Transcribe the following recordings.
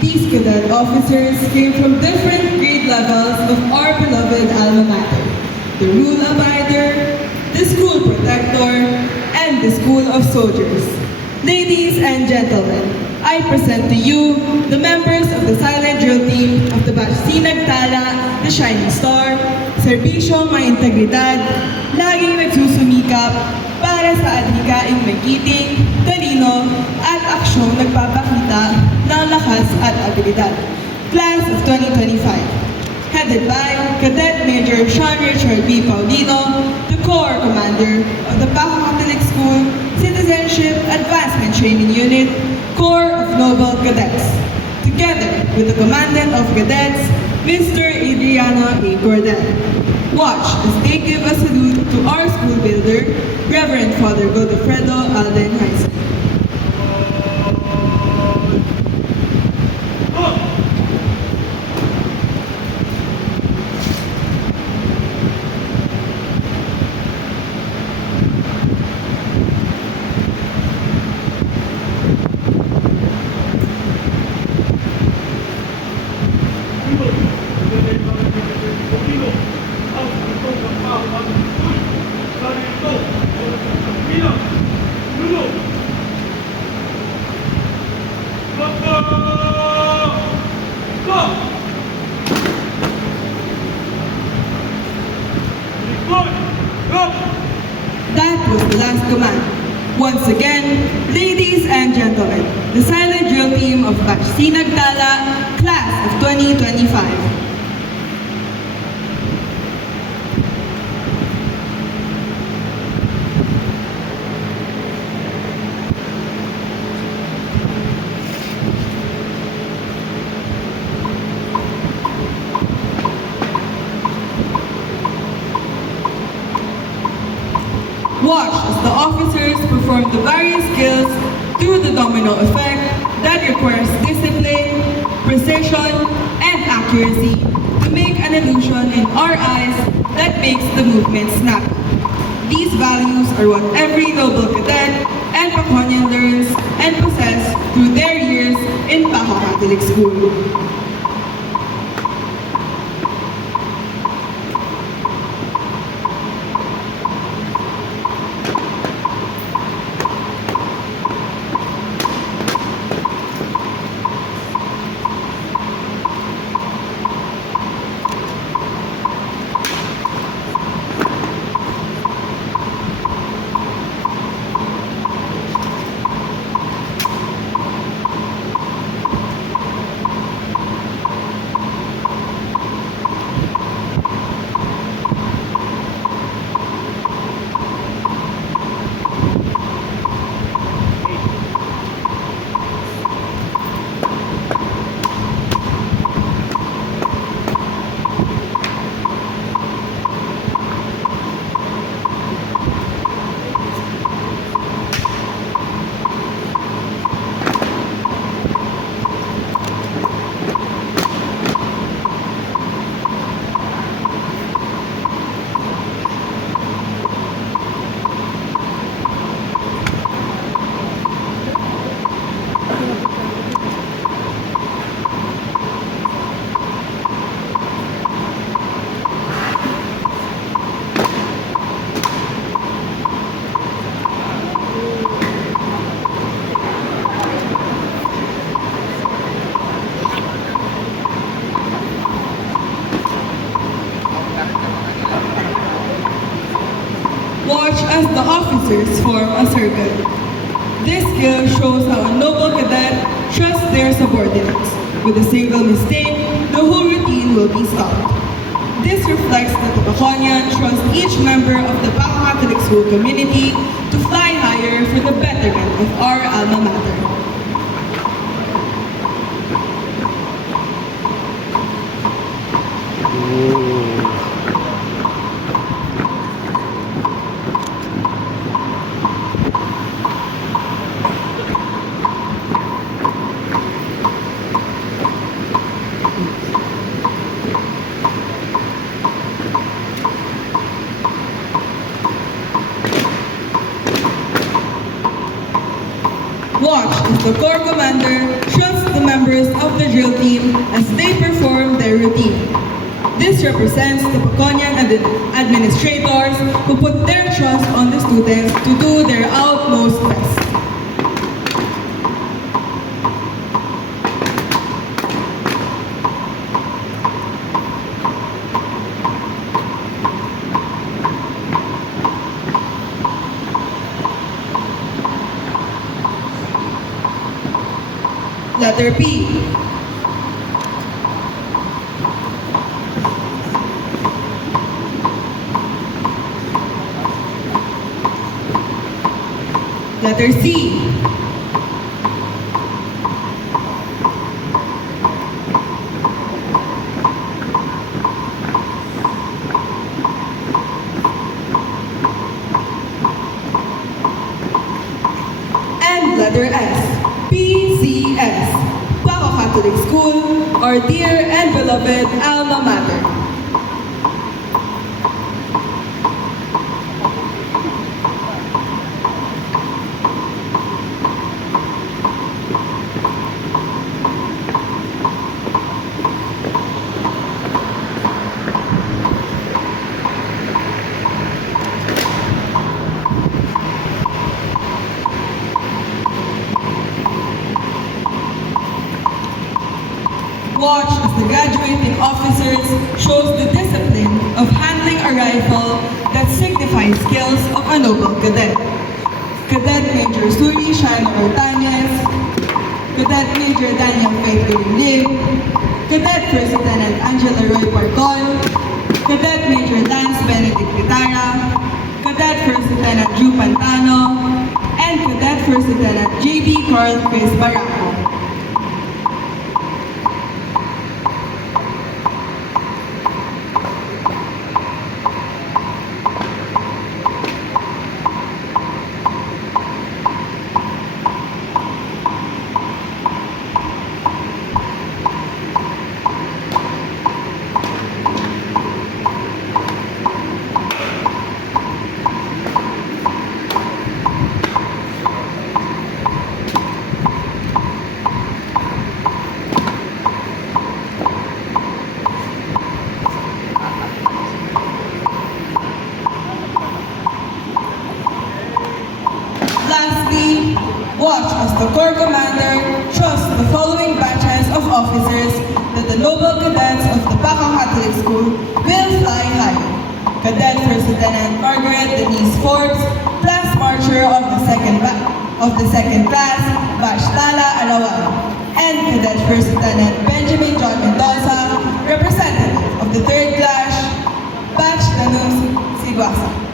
These cadet officers came from different grade levels of our beloved alma mater, the rule abider, the school protector, and the school of soldiers. Ladies and gentlemen, I present to you the members of the silent drill team of the batch SInag-Tala, the Shining Star, Serbisyong May Integridad, laging nagsusumikap para sa adhikaing may kiting, talino, at aksyong nagpapakita ng lakas at abilidad. Class of 2025, headed by Cadet Major Sean Richard B. Paulino, the Corps Commander of the Paco Catholic School Citizenship Advancement Training Unit, Corps of Noble Cadets, together with the Commandant of Cadets, Mr. Adriano A. Cordel. Watch as they give a salute to our school builder, Reverend Father Godofredo Alden Heisen. That was the last command. Once again, ladies and gentlemen, the silent drill team of batch SInag-Tala, class of 2025. Watch as the officers perform the various skills through the domino effect that requires discipline, precision, and accuracy to make an illusion in our eyes that makes the movement snappy. These values are what every noble cadet and Paconian learns and possess through their years in Paco Catholic School. Watch as the officers form a circle. This skill shows how a noble cadet trusts their subordinates. With a single mistake, the whole routine will be stopped. This reflects that the Paconian trusts each member of the Paco Catholic School community to fly higher for the betterment of our alma mater. Watch Watch as the Corps Commander trusts the members of the drill team as they perform their routine. This represents the Paconian administrators who put their trust on the students to do their utmost best. Letter B. Letter C. And letter S. PCS. Catholic School, our dear and beloved alma mater. Watch as the graduating officers shows the discipline of handling a rifle that signifies skills of a noble cadet. Cadet Major Suri Shano Ortañez, Cadet Major Daniel Faith Lim, Cadet First Lieutenant Angela Roy Parcol, Cadet Major Lance Benedict Guitara, Cadet First Lieutenant Drew Pantano, and Cadet First Lieutenant J.B. Carl Chris Barraco. Lastly, watch as the Corps Commander trusts the following batches of officers that the noble cadets of the Pakang Catholic School will fly high. Cadet First Lieutenant Margaret Denise Forbes, Class Marcher of the second class, Batch Talaarawan, and Cadet First Lieutenant Benjamin John Mendoza, representative of the third class, Batch Danumsigwasan.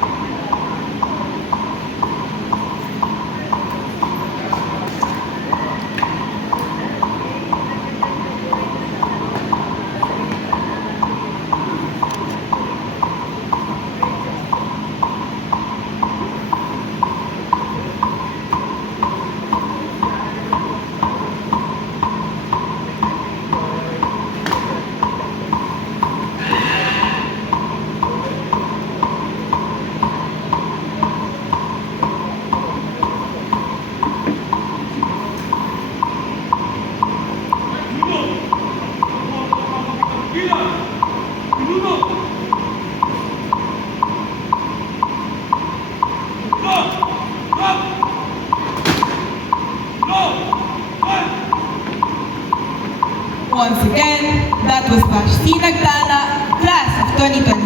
Once again, that was Batch SInag-Tala, class of 2020.